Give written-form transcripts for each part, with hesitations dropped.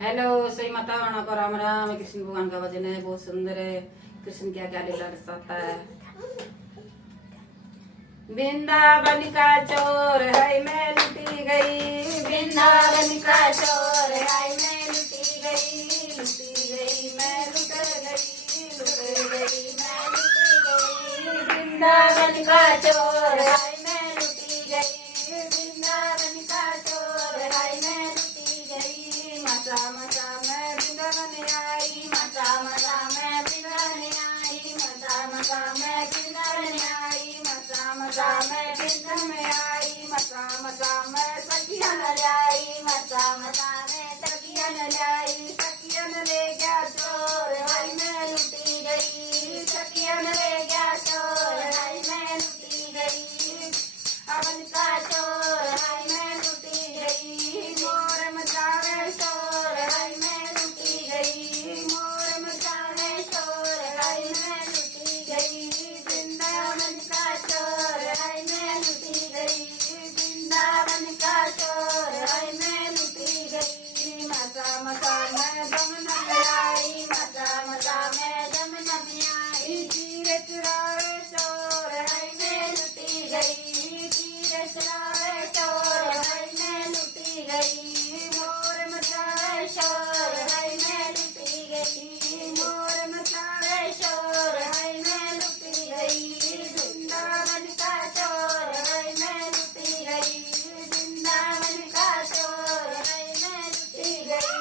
Hello Shri Mata Rana को राम राम। कृष्ण भगवान का भजन है, बहुत सुंदर है। कृष्ण क्या क्या लीला दर्शाता है। वृंदावन का चोर है मैं लुटी गई, वृंदावन का चोर है मैं लुटी गई, लुटी गई मैं लुट गई, लुट गई मैं लुटी गई। वृंदावन का चोर है मैं लुटी गई, वृंदावन का चोर है मैं लुटी गई। मचा मचा मैं वृंदावन आई, मचा मचा मैं वृंदावन आई, मचा मचा मैं वृंदावन आई, मचा मचा मैं वृंदावन में आई, मचा मचा मैं सखियन लाई, मचा मचा मैं सखियन लाई। सखियन ले गया चोर हाय मैं लुटी गई, सखियन ले गया चोर हाय मैं लुटी गई। अवन का चोर हाय मैं लुटी गई, मोर मचावे शोर हाय मैं लुटी गई, मोर मचावे शोर हाय मैं लुटी गई। वृंदावन का चोर हाय मैं लुटी गई, वृंदावन का चोर हाय मैं लुटी गई। मचा मचा मैं जमुना में आई, मचा मचा मैं जमुना में आई। चीरे चुरावे चोर हाय मैं लुटी गई, चीरे चुरावे चोर हाय मैं लुटी गई। मोर मचावे शोर हाय मैं लुटी गई, मोर मचावे शोर हाय मैं लुटी गई। वृंदावन का चोर हाय मैं लुटी गई, वृंदावन का चोर हाय मैं लुटी गई।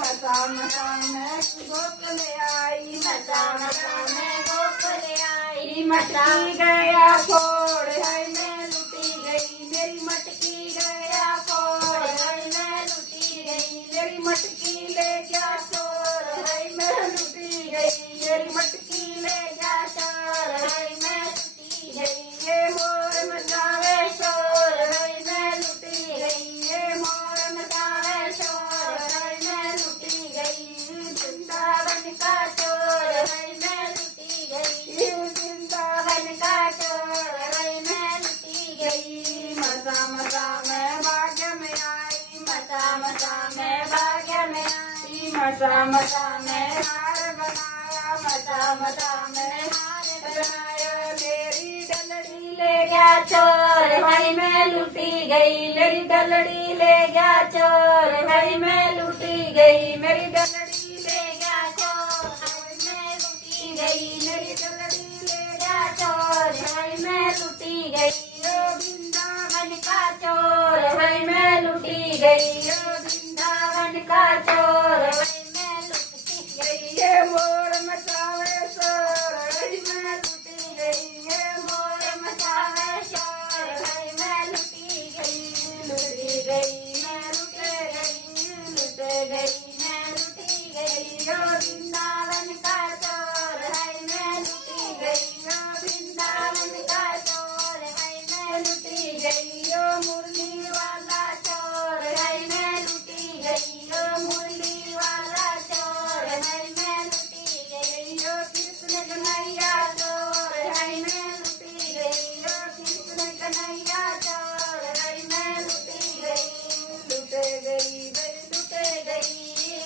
मचा मचा मैं गोकुल आई, मचा मचा मैं गोकुल आई। मटकी गया फोड़ हाय मैं लुटी गई, मेरी मटकी गया फोड़ हाय मैं लुटी गई। मेरी मटकी ले गया चोर हाय मैं लुटी गई, मेरी मटकी ले गया चोर हाय मैं लुटी गई। ये मोर मचावे शोर हाय मैं लुटी गई, ये मोर मचावे शोर हाय मैं लुटी गई। वृंदावन का चोर हाय मैं लुटी गई, वृंदावन का चोर हाय मैं लुटी गई। मचा मचा मैं भाग्य में आई, मचा मचा मैं भाग्य में आई। मचा मचा मैं हार बनाया, मचा मचा मैं हार बनाया। मेरी डलड़ी ले गया चोर हाय मैं लुटी गई, मेरी डलड़ी ले गया चोर हाय मैं लुटी गई। मेरी डलड़ी ले गया चोर हाय मैं लुटी गई, मेरी डलड़ी ले गया चोर हाय मैं लुटी गई। ओ वृंदावन का चोर हाय मैं लुटी गई, ओ वृंदावन का चोर हाय मैं लुटी गई। ये मोर मचावे शोर हाय मैं लुटी गई, ये मोर मचावे शोर हाय मैं लुटी गई, लुटी गई मैं लुट गई, लुट गई मैं लुटी गई। ओ वृंदावन का चोर हाय मैं लुटी गई, ओ वृंदावन का चोर हाय मैं लुटी गई। ओ मुरली वाला चोर हाय मैं लुटी गई, ओ मुरली वाला चोर हाय मैं लुटी गई। ओ कृष्ण कन्हैया चोर हाय मैं लुटी गई, ओ कृष्ण कन्हैया चोर हाय मैं लुटी गई, लुट गई मैं लुट गई,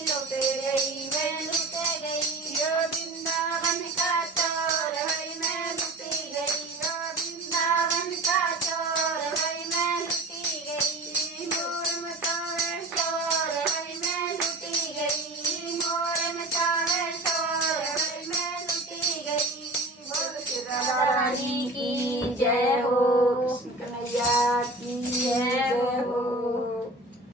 लुट गई मैं लुट गई। ओ वृंदावन का चोर हाय मैं लुटी गई, ओ वृंदावन का चोर हाय मैं लुटी गई। मोर मचावे शोर हाय मैं लुटी गई, मोर मचावे शोर हाय मैं लुटी गई। बोल श्री राधा रानी की जय हो।